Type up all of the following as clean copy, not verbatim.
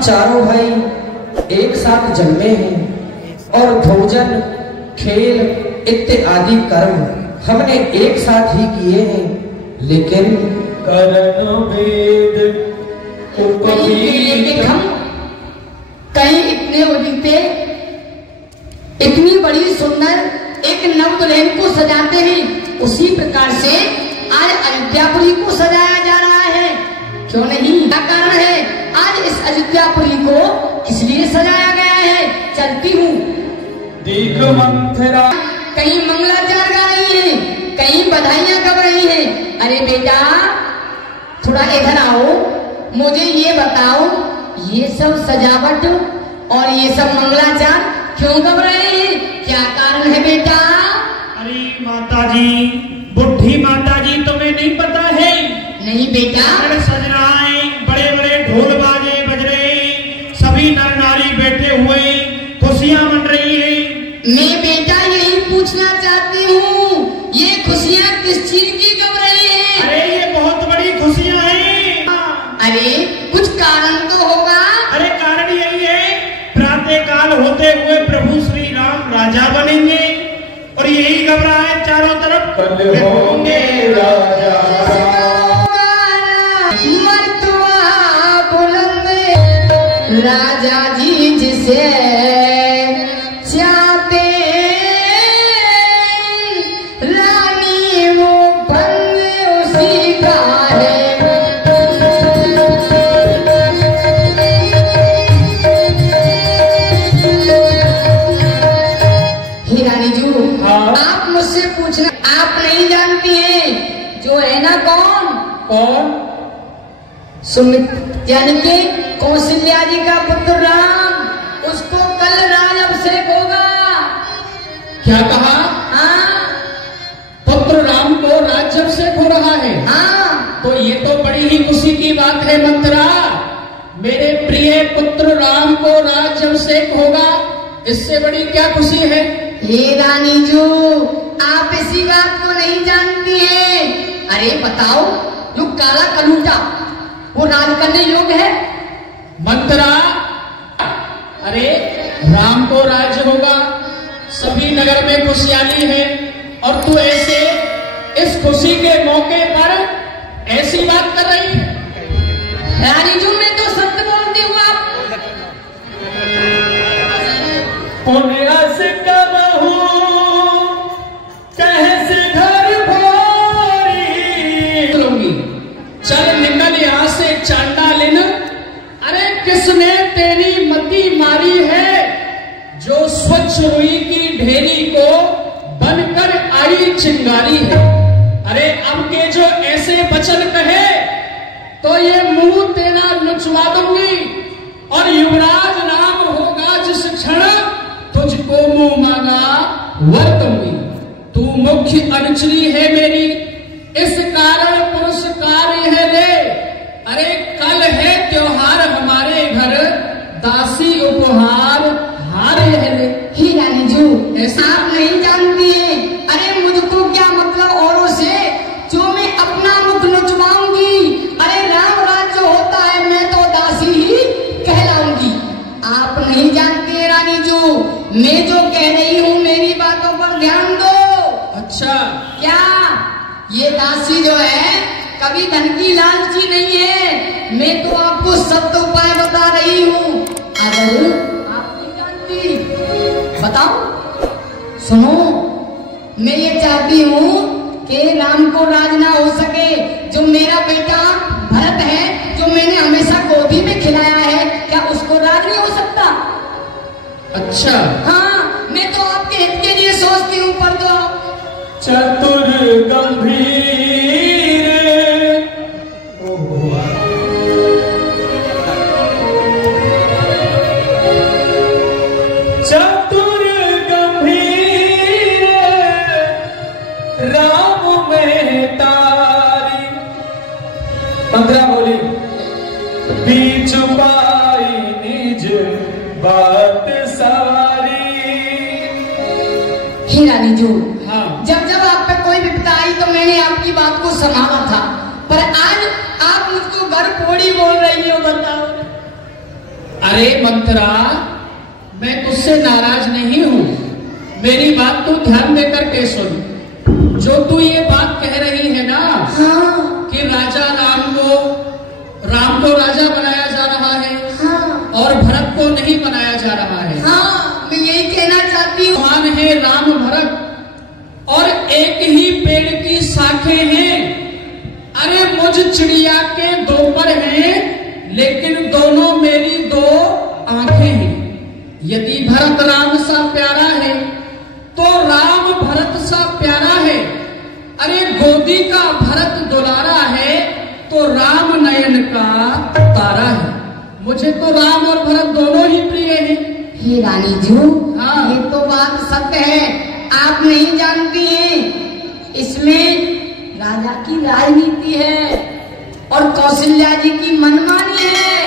हम चारों भाई एक साथ जन्मे हैं और भोजन खेल इत्यादि कर्म हमने एक साथ ही किए हैं, लेकिन करण वेद कहीं इतने उदिते इतनी बड़ी सुंदर एक नव दुल्हन को सजाते हैं, उसी प्रकार से आज अयोध्यापुरी को सजाया जा रहा है। क्यों नहीं? क्या कारण है? आज इस अयोध्यापुरी को इसलिए सजाया गया है। चलती हूँ देख मंथरा, कहीं मंगलाचार गा रही है, कहीं बधाइयां गा रही है। अरे बेटा थोड़ा इधर आओ, मुझे ये बताओ, ये सब सजावट और ये सब मंगलाचार क्यों गा रहे हैं? क्या कारण है बेटा? अरे माताजी, बुढ़ी माताजी, तुम्हें नहीं पता है? नहीं बेटा। सज रहा है, बड़े बड़े ढोल बाजे बज रहे, सभी नर नारी बैठे हुए, खुशियां मन रही है। मैं बेटा यही पूछना चाहती हूँ, ये खुशियाँ किस चीज की गम रही है? अरे ये बहुत बड़ी खुशियां हैं। अरे कुछ कारण तो होगा। अरे कारण यही है, प्रातः काल होते हुए प्रभु श्री राम राजा बनेंगे और यही घबराए चारों तरफ होंगे राजा। मर्तवा बुलंद राजा जी जिसे चाहते रानी वो बंद उसी का है। ही रानी जी, आप मुझसे पूछना, आप नहीं जानती हैं जो है ना कौन कौन? सुमित यानी कि कौशल्या जी का पुत्र राम, उसको कल राज्याभिषेक होगा। क्या कहा? हाँ पुत्र राम को राज्याभिषेक हो रहा है? हाँ। तो ये तो बड़ी ही खुशी की बात है मंत्रा। मेरे प्रिय पुत्र राम को राज्याभिषेक होगा, इससे बड़ी क्या खुशी है? हे रानी जो, आप इसी बात को नहीं जानती हैं। अरे बताओ, जो काला कलूटा वो राज करने योग्य है? मंत्रा, अरे राम को राज्य होगा, सभी नगर में खुशहाली है, और तू ऐसे इस खुशी के मौके पर ऐसी बात कर रही है? रानी जी मैं तो सत्य बोलती हूँ। आप पुण्यस करहु कैसे घर भोरी, चल निकल यहाँ से चांडालिन। अरे किसने तेरी मति मारी है, जो स्वच्छ रुई की ढेरी को बनकर आई चिंगारी है? अरे अब के जो ऐसे वचन कहे तो ये मुंह तेरा नुचवा दूंगी, और युवराज राम होगा जिस क्षण तुझको मुंह मांगा वर दूंगी। तू मुख्य अनुचरी है मेरी, इस कारण पुरस्कार है ले। अरे कल है त्योहार हमारे घर, दासी उपहार हार है ले। ही रानी जी, ऐसा आप नहीं जानती हैं। अरे मुझको क्या मतलब औरों से, जो मैं अपना मुख नुचवाऊंगी। अरे राम राज्य होता है, मैं तो दासी ही कहलाऊंगी। आप नहीं जानती रानी जी, मैं जो कह रही हूँ मेरी बातों पर ध्यान दो। अच्छा क्या ये दासी जो है कभी धन की लालची नहीं है। मैं तो आपको सत्य उपाय बता रही हूँ, अगर आप नहीं जानती बताओ। सुनो, मैं ये चाहती हूँ कि राम को राज ना हो सके। जो मेरा बेटा भरत है, जो मैंने हमेशा गोदी में खिलाया है, क्या उसको राज नहीं हो सकता? अच्छा, हाँ, मैं तो आपके हित के लिए सोचती हूँ। पर दो चतुर गंभीर, चतुर गंभीर राम में तारी। मंत्रा बोली, बीच पाई निज बात सारी। ही रानी जी, हाँ, जब जब आप पे कोई विपदा आई तो मैंने आपकी बात को संभाला था, पर आज आप मुझको घर पोड़ी बोल रही हो। बताओ अरे मंत्रा, मैं तुझसे नाराज नहीं हूं, मेरी बात तू ध्यान देकर के सुन। जो तू ये बात कह रही है ना, हाँ। कि राम को राजा बनाया जा रहा है, हाँ। और भरत को नहीं बनाया जा रहा है। हाँ, मैं यही कहना चाहती हूँ। मान है राम भरत, और एक ही पेड़ की शाखें हैं। अरे मुझ चिड़िया के दो पर हैं, लेकिन दोनों मेरी दो आंखें हैं। यदि भरत राम सा प्यारा है, तो राम भरत सा प्यारा है। अरे गोदी का भरत दुलारा है, तो राम नयन का तारा है। मुझे तो राम और भरत दोनों ही प्रिय हैं। हे रानी जी, हाँ। ये तो बात सत्य है, आप नहीं जानती हैं। इसमें राजा की राजनीति है और कौशल्या जी की मनमानी है।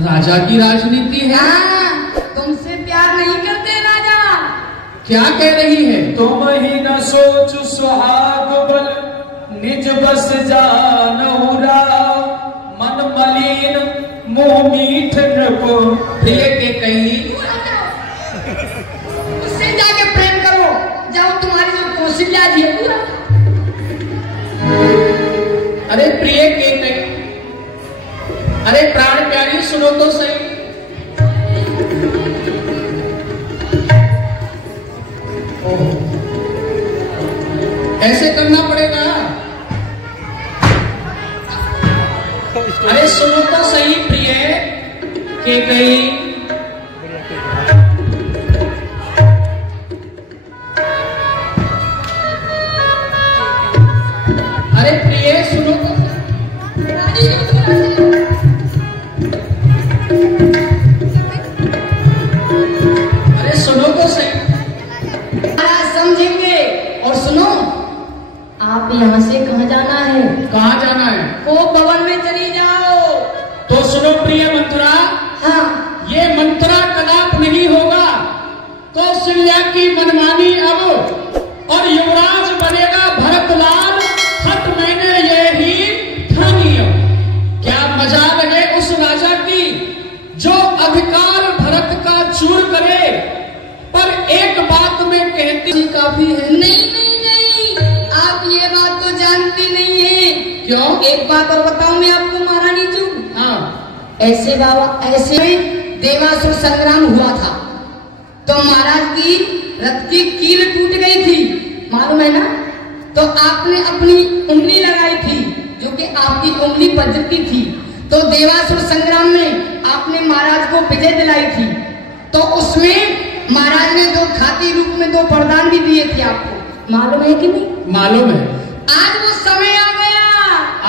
राजा की राजनीति है? हाँ, तुमसे प्यार नहीं करते राजा। क्या कह रही है? तुम ही न सोच सुहाग बल, निज बस जानऊ राव। मन मलिन मुँह मीठ को प्रिय के कही, उससे जाके प्रेम करो, जाओ तुम्हारी जो कौशल्या जी है पूरा। अरे प्रिय के कही, अरे प्राण प्यारी सुनो तो सही। ऐसे करना पड़ेगा। अरे सुनो तो सही प्रिय के कही, अरे प्रिय सुनो तो। अरे सुनो तो सही। समझेंगे। और सुनो, आप यहाँ से कहाँ जाना है? कहाँ जाना है? को भवन में चली जाओ। तो सुनो प्रिय मंत्रा, हाँ। ये मंत्रा कदाप नहीं होगा। कौशल्या की मनमानी अब, और युवराज बनेगा भरतलाल। हट मैंने ये ही ठानी अब। क्या मजाल है उस राजा की, जो अधिकार भरत का चूर करे। पर एक बात में कहती काफी है। नहीं नहीं नहीं, आप ये बात तो जानती नहीं है। क्यों? एक बात और बताऊं मैं आपको महारानी जी। हाँ। ऐसे बाबा, ऐसे देवासुर संग्राम हुआ था, तो महाराज की रथ की कील टूट गई थी, मालूम है ना? तो आपने अपनी उंगली लगाई थी, जो कि आपकी उंगली बजती थी। तो देवासुर संग्राम में आपने महाराज को विजय दिलाई थी। तो उसमें महाराज ने दो खाती रूप में दो वरदान भी दिए थे आपको, मालूम है कि नहीं? मालूम है। आज वो समय आ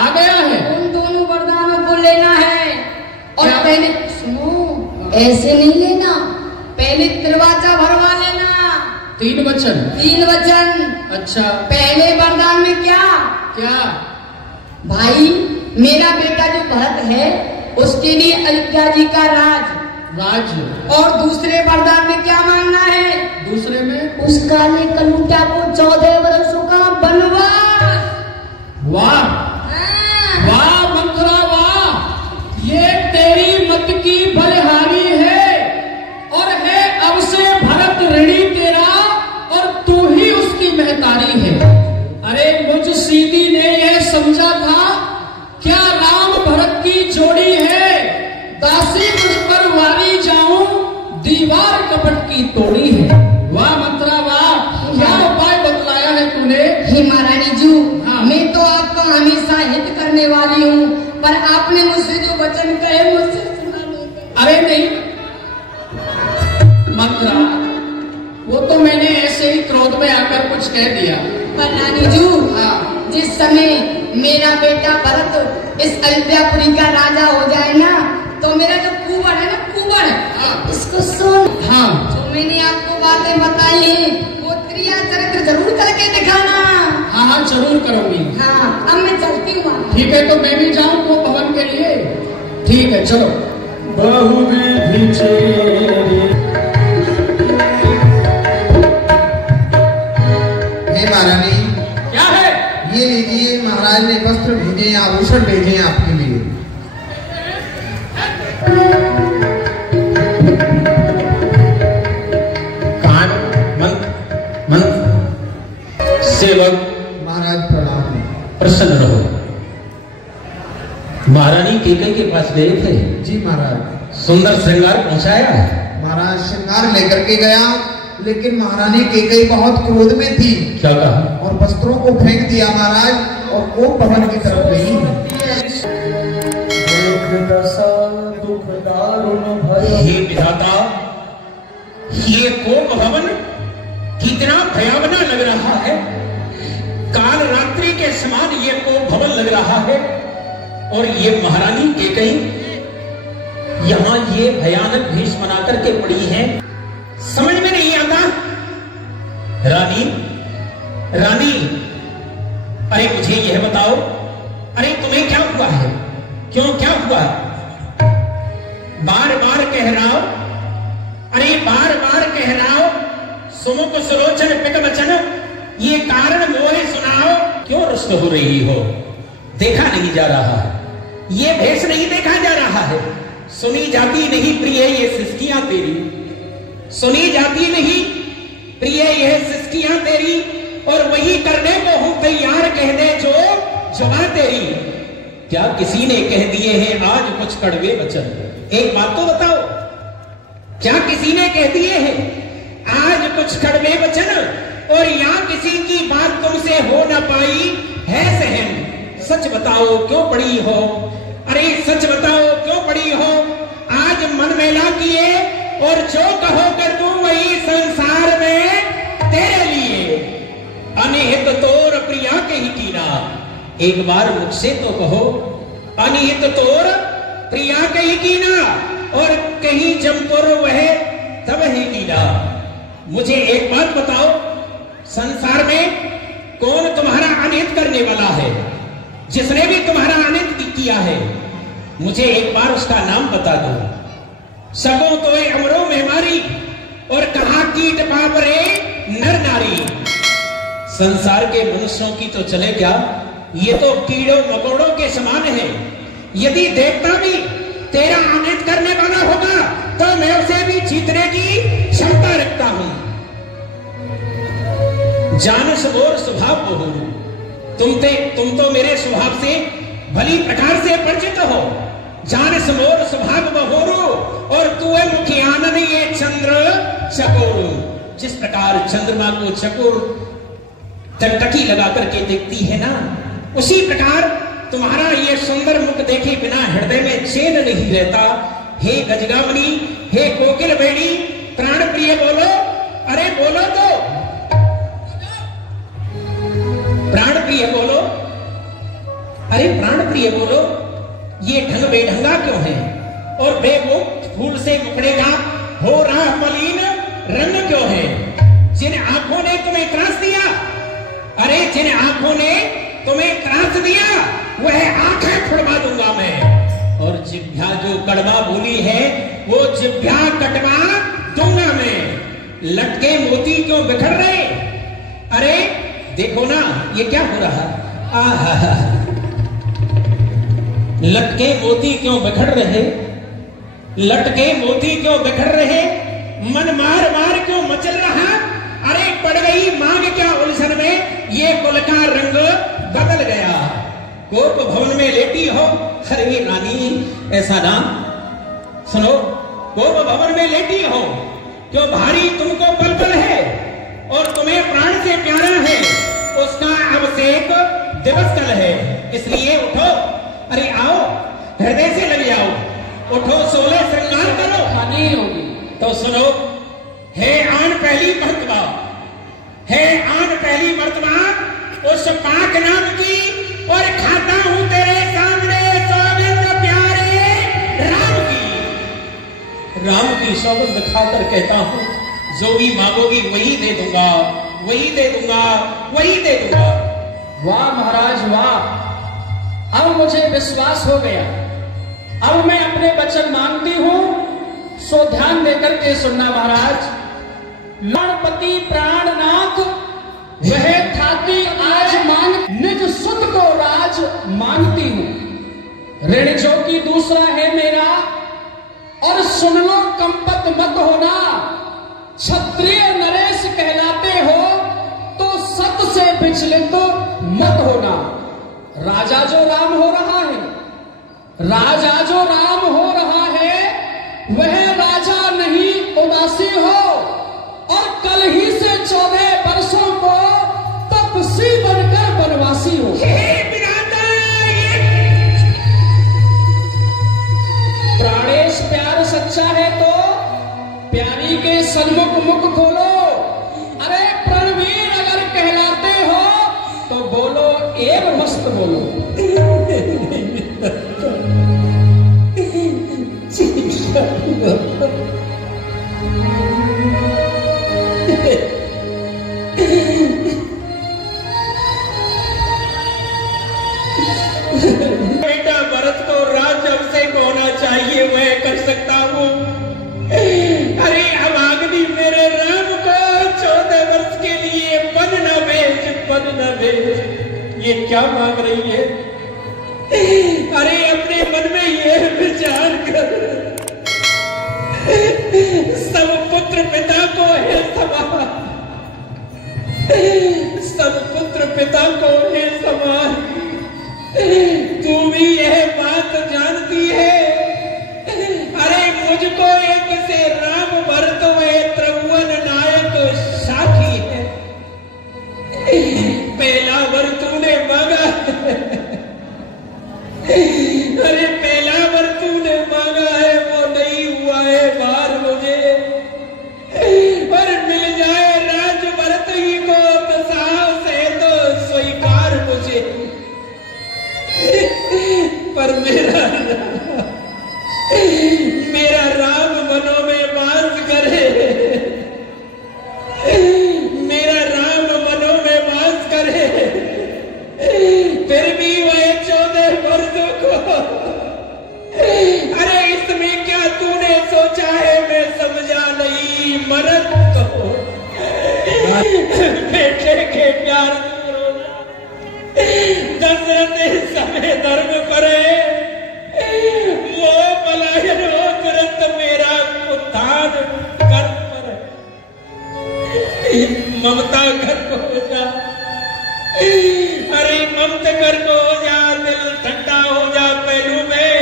गया है। उन दोनों वरदानों को लेना है। और क्या? पहले सुनो, ऐसे नहीं लेना, पहले त्रिवाचा भरवा लेना। 3 वचन? 3 वचन। अच्छा। पहले वरदान में क्या? क्या? भाई, मेरा बेटा जो भरत है, उसके लिए अयोध्या जी का राज। और दूसरे वरदान में क्या मांगना है? दूसरे में उसका ने कलूटा को 14 वर्षों का वनवास। वाह वाह मंत्रा वाह, ये तेरी मत की बलिहारी है। और है अब से भरत ऋणी तेरा, और तू ही उसकी महतारी है। अरे मुझ सीधी ने यह समझा था, क्या राम भरत की जोड़ी है। दासी मुझ पर वारी जाऊं, दीवार कपट की तोड़ी है। वाह मंत्रा वाह, क्या उपाय बतलाया है तूने। हे महारानी जी, हाँ। मैं तो आपका हमेशा हित करने वाली हूँ, पर आपने मुझसे जो वचन कहे मुझसे सुना नहीं। अरे नहीं मंत्रा, वो तो मैंने ऐसे ही क्रोध में आकर कुछ कह दिया। पर रानी जी, हाँ। जिस समय मेरा बेटा भरत इस अयोध्यापुरी का राजा हो जाए ना, तो मेरा जो कुंवर है ना, कुंवर, हाँ। इसको सुन। हाँ। जो मैंने आपको बातें बताई हैं, वो क्रिया चरित्र जरूर करके दिखाना। हाँ हाँ जरूर करूंगी। हाँ, अब मैं चलती हूँ। ठीक है, तो मैं भी जाऊं वो भवन के लिए। ठीक है चलो। बहुविधि चेरी। हे महारानी, क्या है? ये लीजिए, महाराज ने वस्त्र भेजे हैं, आभूषण भेजे हैं आपके लिए। सेवक। महाराज प्रणाम। प्रसन्न रहो। महारानी कैकेयी के पास गए थे? जी महाराज। सुंदर श्रृंगार पहुंचाया? महाराज श्रृंगार लेकर के गया, लेकिन महारानी कैकेयी बहुत क्रोध में थी। क्या कहा? और वस्त्रों को फेंक दिया महाराज, और कोप भवन की तरफ गई। हे विधाता, ये कोप भवन कितना भयावना लग रहा है। काल रात्रि के समान ये कोप भवन लग रहा है। और ये महारानी कैकेयी यहां ये भयानक भेष बना करके पड़ी है, समझ में नहीं आता। रानी, रानी, अरे मुझे यह बताओ, अरे तुम्हें क्या हुआ है? क्यों, क्या हुआ? बार बार कह रहा हो, अरे बार बार कह रहा हो, सुमुख सुलोचन पित वचन, ये कारण मोहे सुनाओ। क्यों रुष्ट हो रही हो? देखा नहीं जा रहा है, ये भेष नहीं देखा जा रहा है। सुनी जाती नहीं प्रिय ये सिस्कियां तेरी, सुनी जाती नहीं प्रिय यह सिस्कियां तेरी, और वही करने को हूं तैयार, कह दे जो जुबान तेरी। क्या किसी ने कह दिए हैं आज कुछ कड़वे वचन? एक बात तो बताओ, क्या किसी ने कह दिए हैं आज कुछ कड़वे वचन? और यहाँ किसी की बात तुमसे हो ना पाई है सहन? सच बताओ क्यों पड़ी हो? अरे सच बताओ क्यों पड़ी हो? आज मन मेला किए, और जो कहो कर दूं वही संसार में तेरे लिए। अनिहित तोर प्रिया के ही कीना, एक बार मुझसे तो कहो, अनिहित तोर प्रिया के ही कीना, और कहीं जमपुर वह तब ही कीना। मुझे एक बात बताओ, संसार में कौन तुम्हारा अनिहित करने वाला है? जिसने भी तुम्हारा अनिहित किया है, मुझे एक बार उसका नाम बता दो। सबों तो अमरों में मारी, और कहा कीट पाप रे नर नारी। संसार के मनुष्यों की तो चले क्या, ये तो कीड़ों मकोड़ों के समान है। यदि देवता भी तेरा अनिहित करने वाला होगा तो मैं उसे भी जीतने की क्षमता रखता हूं। जानस मोर स्वभाव बहु, तुम तो मेरे स्वभाव से भली प्रकार से परिचित हो। जानस मोर स्वभाव बहोरु, और तू है मुखियानन ये चंद्र चकोर। जिस प्रकार चंद्रमा को चकोर टकटकी लगा करके देखती है ना, उसी प्रकार तुम्हारा ये सुंदर मुख देखे बिना हृदय में चैन नहीं रहता। हे गजगावनी, हे कोकिल बेड़ी, प्राण प्रिय बोलो, अरे बोलो तो, प्राण प्रिय बोलो, अरे प्राण प्रिय बोलो। ये ढंग बेढंगा क्यों है? और बेमुख फूल से मुखड़े का हो रहा मलिन रंग क्यों है? जिन आंखों ने तुम्हें त्रास दिया, अरे जिन आंखों ने तुम्हें त्रास दिया, वह आंखें फुड़वा दूंगा मैं। और जिभ्या जो कड़वा बोली है, वो जिभ्या कटवा दूंगा मैं। लटके मोती क्यों बिखर रहे? अरे देखो ना, ये क्या हो रहा? आहा, लटके मोती क्यों बिखर रहे? लटके मोती क्यों बिखर रहे? मन मार मार क्यों मचल रहा? अरे पड़ गई मांग क्या उलझन में, ये कुल का रंग बदल गया। कोप भवन में लेटी हो, अरे रानी ऐसा ना सुनो, कोप भवन में लेटी हो, क्यों भारी तुमको पल पल है, और तुम्हें प्राण से प्यारा है, उसका अभिषेक दिवस कल है। इसलिए उठो, अरे आओ, हृदय से लग जाओ, उठो, 16 श्रृंगार करो। खानी होगी तो सुनो, है आन पहली मर्तबा, है आन पहली मर्तबा उस पाक नाम की, और खाता हूं तेरे सामने सौगंध प्यारे राम की। राम की सौगंध खाकर कहता हूं, जो भी मांगोगी वही दे दूंगा, वही दे दूंगा, वही दे दूंगा। वाह महाराज वाह, अब मुझे विश्वास हो गया। अब मैं अपने वचन मांगती हूं, सो ध्यान देकर के सुनना महाराज। गणपति प्राणनाथ वह ठाती आज मान, निज सुत को राज मानती हूं। ऋण जो की दूसरा है मेरा, और सुन लो कंपत मत होना। क्षत्रिय नरेश कहलाते हो तो सत से विचलित राजा जो राम हो रहा है, राजा जो राम हो रहा है, वह राजा नहीं उदासी हो, और कल ही से 14 वर्षों को तपस्वी बनकर वनवासी हो। प्राणेश प्यार सच्चा है तो प्यारी के सन्मुख मुख खोलो। अरे प्रणवीर अगर कहलाते हो तो बोलो, एव मस्त बोलो। बेटा भरत को राज अभिषेक होना चाहिए, मैं कर सकता हूँ। अरे अभाग्नि मेरे राम को 14 वर्ष के लिए वन न भेज। ये क्या मांग रही है? अरे अपने मन में ये विचार कर, सब पुत्र पिता को है समान, सब पुत्र पिता को है समान। तू भी यह बात जानती है। अरे मुझको एक से राम भरत हुए त्रिभुवन नायक साखी है। पहला वर तूने मांगा, अरे पहला वर तूने मांगा है वो नहीं हुआ है बार मुझे, पर मिल जाए राज भरत ही को तो साहस है तो स्वीकार मुझे। पर मेरा राम मनों में वास करे, मेरा राम मनों में वास करे, फिर भी वह 14 वर्षों को। अरे इसमें क्या तूने सोचा है मैं समझा नहीं। मरद तो बेटे के प्यार दशरथ समय धर्म करे, वो पलायन हो तुरंत मेरा उत्थान कर पर। ममता घर को हो जा, अरे ममता घर को हो जा, दिल ठंडा हो जा पहलू में,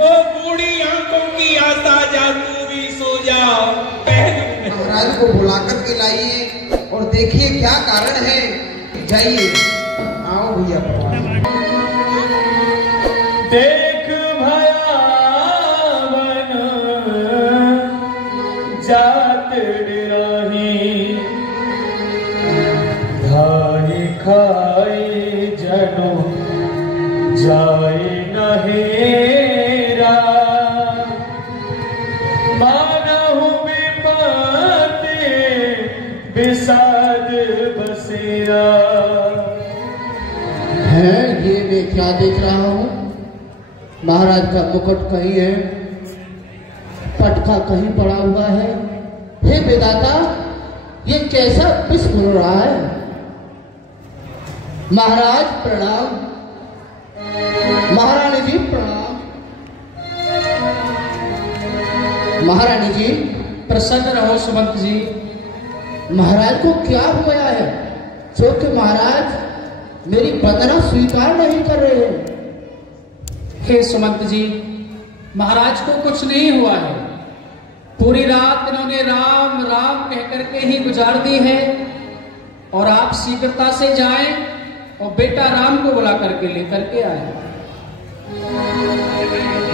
ओ बूढ़ी आंखों की आशा जा, तू भी सो जा। महाराज को बुलाकर के लाइए और देखिए क्या कारण है। जाइए, आओ भैया। देख भयावन जात डराही, धाई खाई जनो जाए नहेरा, मानहु विपत्ति विषाद बसेरा। है ये मैं क्या देख रहा हूँ? महाराज का मुकुट कहीं है, पटका कहीं पड़ा हुआ है। हे विधाता, ये कैसा विष बोल रहा है? महाराज प्रणाम, महारानी जी प्रणाम। महारानी जी प्रसन्न रहो सुमंत जी। महाराज को क्या हुआ है जो कि महाराज मेरी वंदना स्वीकार नहीं कर रहे हैं? हे सुमंत जी, महाराज को कुछ नहीं हुआ है। पूरी रात इन्होंने राम राम कह करके ही गुजार दी है, और आप शीघ्रता से जाएं और बेटा राम को बुला करके लेकर के आए।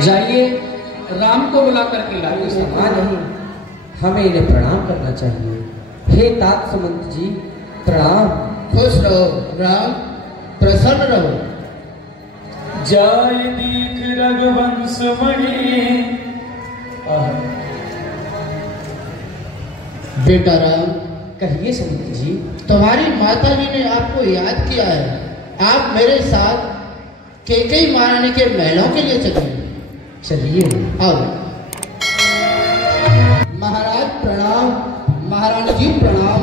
जाइए, राम को बुला करके लाइए। सभा नहीं, हमें इन्हें प्रणाम करना चाहिए। हे तात सुमंत जी प्रणाम। खुश रहो राम, प्रसन्न रहो। जाय दीख रघुवंश मणि। बेटा राम, कहिए सुमंत जी। तुम्हारी माता जी ने आपको याद किया है। आप मेरे साथ कैकेयी महारानी के महलों के लिए चलिए। चलिए। आओ। महाराज प्रणाम, महारानी जी प्रणाम।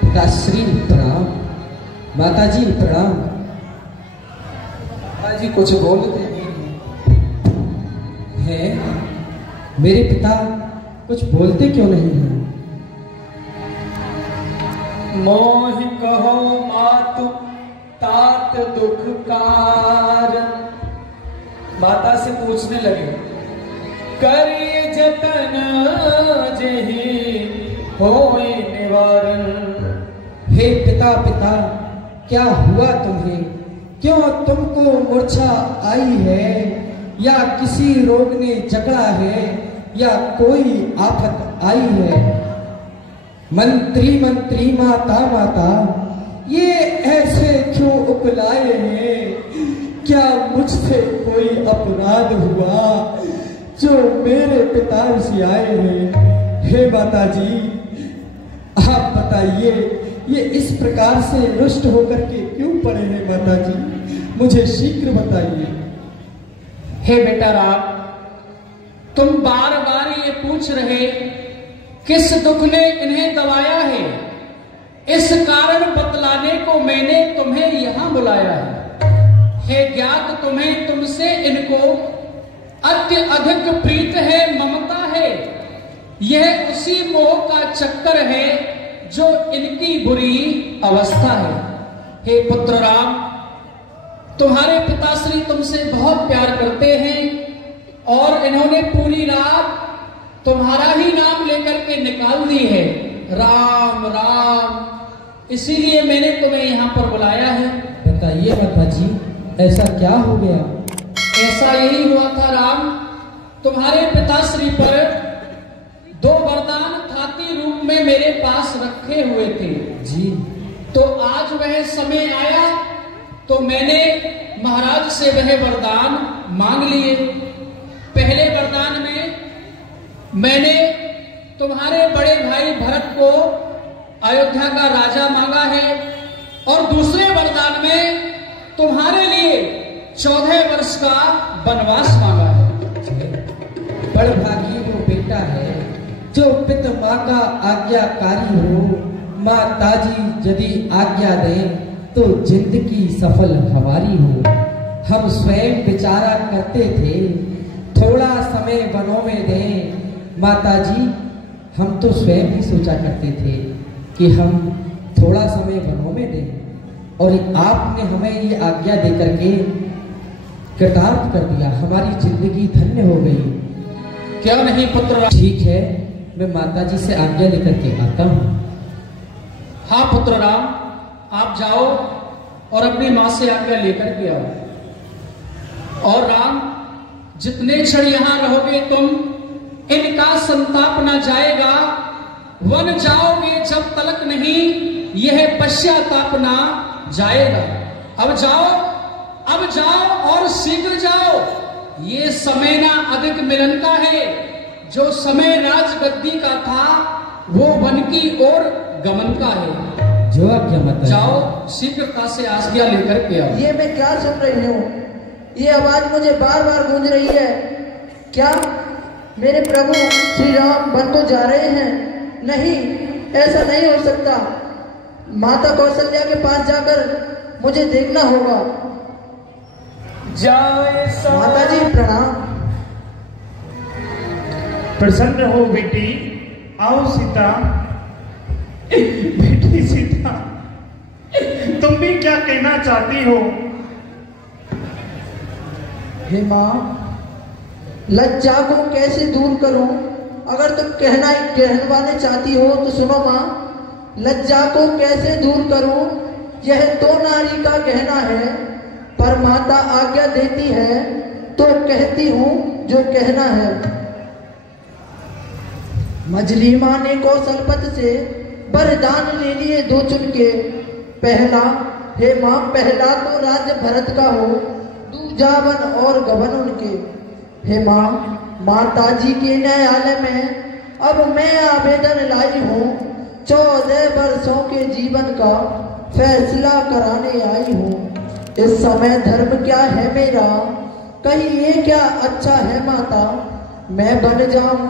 पिताश्री प्रणाम, माता जी प्रणाम। जी कुछ बोलते हैं? मेरे पिता कुछ बोलते क्यों नहीं हैं? मोहि कहो मात बात दुखकार। माता से पूछने लगे, करिए जतन जेहि होए निवारण। हे पिता पिता, क्या हुआ तुम्हें? क्यों तुमको मूर्छा आई है? या किसी रोग ने जकड़ा है, या कोई आफत आई है? मंत्री मंत्री माता माता, ये ऐसे क्यों उकलाए हैं? क्या मुझसे कोई अपराध हुआ जो मेरे पिता से आए हैं? हे माता जी, आप बताइए, ये इस प्रकार से रुष्ट होकर के क्यों पड़े हैं? माता जी, मुझे शीघ्र बताइए। हे बेटा राम, तुम बार बार ये पूछ रहे किस दुख ने इन्हें दबाया है, इस कारण बतलाने को मैंने तुम्हें यहां बुलाया है। हे ज्ञात तुम्हें तुमसे इनको अत्यधिक प्रीत है, ममता है। यह उसी मोह का चक्कर है जो इनकी बुरी अवस्था है। हे पुत्र राम, तुम्हारे पिताश्री तुमसे बहुत प्यार करते हैं और इन्होंने पूरी रात तुम्हारा ही नाम लेकर के निकाल दी है, राम राम। इसीलिए मैंने तुम्हें यहाँ पर बुलाया है। बताइए माता जी, ऐसा क्या हो गया? ऐसा यही हुआ था राम, तुम्हारे पिताश्री पर 2 वरदान खाती रूप में मेरे पास रखे हुए थे जी। तो आज वह समय आया तो मैंने महाराज से वह वरदान मांग लिए। पहले वरदान में मैंने तुम्हारे बड़े भाई भरत को अयोध्या का राजा मांगा है और दूसरे वरदान में तुम्हारे लिए 14 वर्ष का वनवास मांगा है। बड़भागी वो बेटा है जो पिता माँ का आज्ञाकारी हो। माता जी यदि आज्ञा दें तो जिंदगी सफल हमारी हो। हम स्वयं विचारा करते थे थोड़ा समय वनों में दें। माता जी, हम तो स्वयं ही सोचा करते थे कि हम थोड़ा समय वनों में दें और आपने हमें ये आज्ञा दे करके कृतार्थ कर दिया। हमारी जिंदगी धन्य हो गई। क्या नहीं पुत्र? ठीक है, मैं माता जी से आज्ञा लेकर के आता हूँ। हाँ पुत्र राम, आप जाओ और अपनी माँ से आज्ञा लेकर के आओ। और राम, जितने क्षण यहाँ रहोगे तुम, इनका संताप न जाएगा। वन जाओगे जब तलक नहीं, यह पश्चाताप ना जाएगा। अब जाओ और शीघ्र जाओ। ये समय ना अधिक मिलन का है। जो समय राजगद्दी का था वो वन की ओर गमन का है। जो आज्ञा माता। जाओ, शीघ्रता से आज्ञा लेकर के आओ। ये मैं क्या सुन रही हूँ? ये आवाज मुझे बार बार गूंज रही है। क्या मेरे प्रभु श्री राम वन तो जा रहे हैं? नहीं, ऐसा नहीं हो सकता। माता कौशल्या के पास जाकर मुझे देखना होगा। माता जी प्रणाम। प्रसन्न हो बेटी, आओ सीता। बेटी सीता, तुम भी क्या कहना चाहती हो? हे माँ, लज्जा को कैसे दूर करूं? अगर तुम कहवाने चाहती हो तो सुनो माँ, लज्जा को कैसे दूर करूं? यह तो नारी का कहना है, पर माता आज्ञा देती है तो कहती हूँ जो कहना है। मजली माँ ने कौशलपति से वरदान ले लिए 2 चुन के। पहला, हे माँ, पहला तो राज्य भरत का हो, दूजा वन और गबन उनके। हे माँ, माता जी के न्यायालय में अब मैं आवेदन लाई हूँ। 14 वर्षों के जीवन का फैसला कराने आई हूँ। इस समय धर्म क्या है मेरा, कहीं ये क्या अच्छा है माता? मैं बन जाऊं,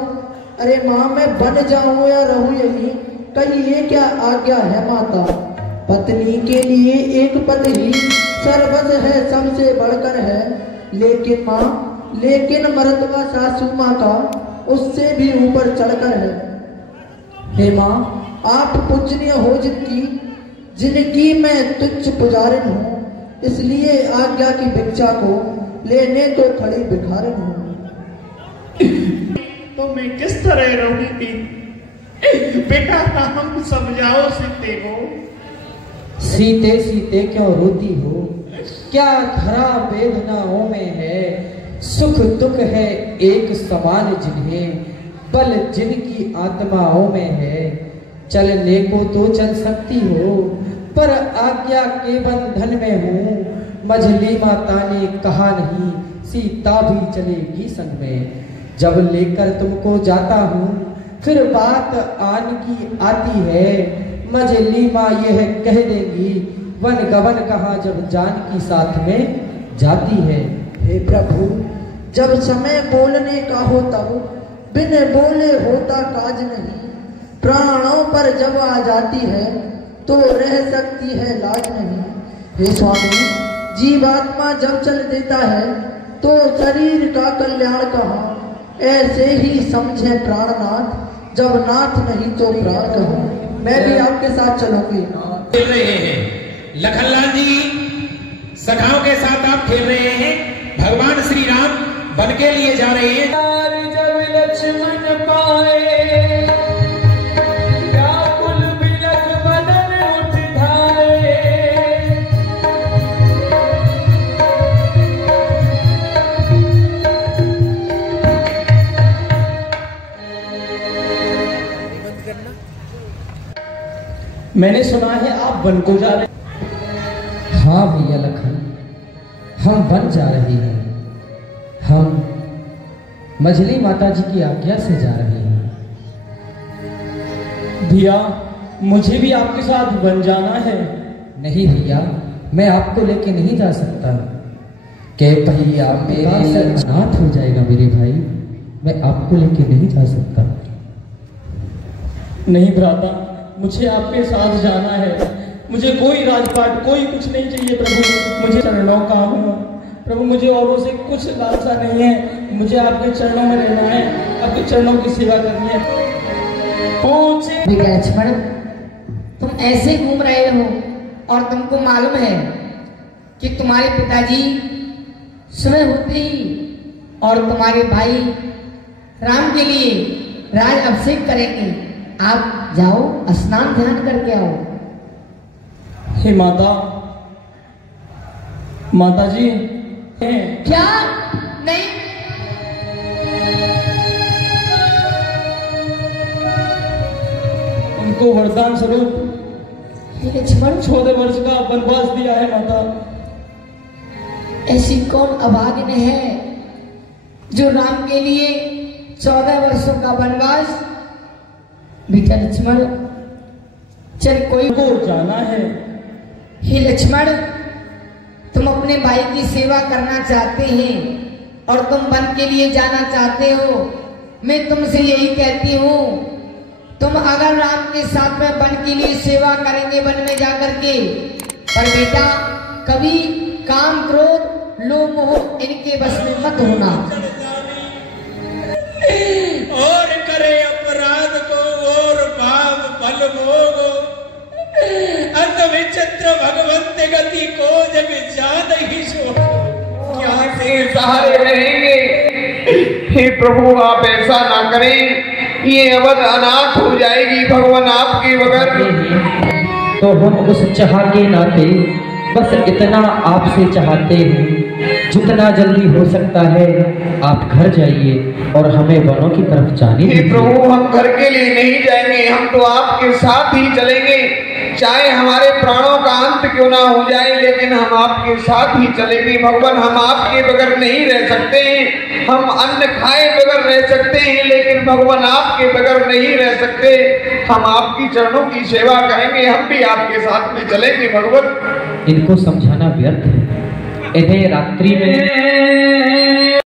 अरे माँ, मैं बन जाऊं या रहूं यही, कहीं ये क्या आज्ञा है माता? पत्नी के लिए एक पति ही सर्वस्व है, सबसे बढ़कर है। लेकिन माँ, लेकिन मर्तबा सासू माँ का उससे भी ऊपर चढ़कर है। हे माँ, आप पूजनीय हो जिनकी मैं तुच्छ पुजारिन हूँ। इसलिए आज्ञा की भिक्षा को लेने तो खड़ी भिखारिन हूँ। तो मैं किस तरह रहूंगी? बेटा हम समझाओ सीते को। सीते सीते क्यों रोती हो? क्या घरा वेदनाओं में है? सुख दुख है एक समान जिन्हें, बल जिनकी आत्माओं में है। चलने को तो चल सकती हो, पर आज्ञा के बंधन में हूँ। मझली माता ने कहा नहीं, सीता भी चलेगी संग में। जब लेकर तुमको जाता हूँ, फिर बात आन की आती है। मझली माँ यह कह देंगी, वन गवन कहाँ जब जानकी साथ में जाती है। हे प्रभु, जब समय बोलने का हो तब बिन बोले होता काज नहीं। प्राणों पर जब आ जाती है तो रह सकती है लाज नहीं। हे स्वामी, जीवात्मा जब चल देता है तो शरीर का कल्याण कहाँ। ऐसे ही समझे प्राणनाथ, जब नाथ नहीं तो प्राण कहाँ। मैं भी आपके साथ चलूंगी। खेल रहे हैं लखनलाल जी, सखाओं के साथ आप खेल रहे हैं। भगवान श्री राम बन के लिए जा रहे हैं। जब लक्ष्मण पाए व्याकुल बिलख बदन उठ धाए। मैंने सुना है आप वन को जा रहे। हाँ भैया लखन, हम वन जा रहे हैं। हम मझली माता जी की आज्ञा से जा रहे हैं। भैया मुझे भी आपके साथ वन जाना है। नहीं भैया, मैं आपको लेके नहीं जा सकता। के भैया मेरे अनाथ हो जाएगा मेरे भाई, मैं आपको लेके नहीं जा सकता। नहीं भ्राता, मुझे आपके साथ जाना है। मुझे कोई राजपाट कोई कुछ नहीं चाहिए प्रभु, मुझे चरणों का हूँ प्रभु। मुझे औरों से कुछ लालसा नहीं है, मुझे आपके चरणों में रहना है, आपके चरणों की सेवा करनी है। पहुंचे लक्ष्मण, तुम ऐसे घूम रहे हो और तुमको मालूम है कि तुम्हारे पिताजी सुबह होते ही और तुम्हारे भाई राम के लिए राज अभिषेक करेंगे। आप जाओ, स्नान ध्यान करके आओ। हे माता, माता जी हैं। क्या नहीं? उनको वरदान स्वरूप लक्ष्मण, 14 वर्ष का वनवास दिया है माता। ऐसी कौन अभागिन है जो राम के लिए 14 वर्षों का वनवास? बेटा लक्ष्मण, चल कोई को जाना है। हे लक्ष्मण, तुम अपने भाई की सेवा करना चाहते हैं और तुम वन के लिए जाना चाहते हो। मैं तुमसे यही कहती हूँ, तुम अगर राम के साथ में वन के लिए सेवा करेंगे वन में जाकर के, पर बेटा कभी काम क्रोध लोभ मोह इनके बस में मत होना। और करे अपराध को और पाप फल भोगो, अंत विचित्र भगवंत गति को जब जान ही सो। क्या से सहारे रहेंगे? हे प्रभु, आप ऐसा ना करें, ये अवध अनाथ हो जाएगी भगवान आपके बगैर। तो हम उस चाह के नाते बस इतना आपसे चाहते हैं, जितना जल्दी हो सकता है आप घर जाइए और हमें वनों की तरफ जाने दीजिए। हे प्रभु, हम घर के लिए नहीं जाएंगे, हम तो आपके साथ ही चलेंगे। चाहे हमारे प्राणों का अंत क्यों ना हो जाए, लेकिन हम आपके साथ ही चलेंगे भगवान। हम आपके बगैर नहीं रह सकते हैं। हम अन्न खाए बगैर रह सकते हैं, लेकिन भगवान आपके बगैर नहीं रह सकते। हम आपकी चरणों की सेवा करेंगे, हम भी आपके साथ में चलेंगे भगवान। इनको समझाना व्यर्थ है। इन्हें रात्रि में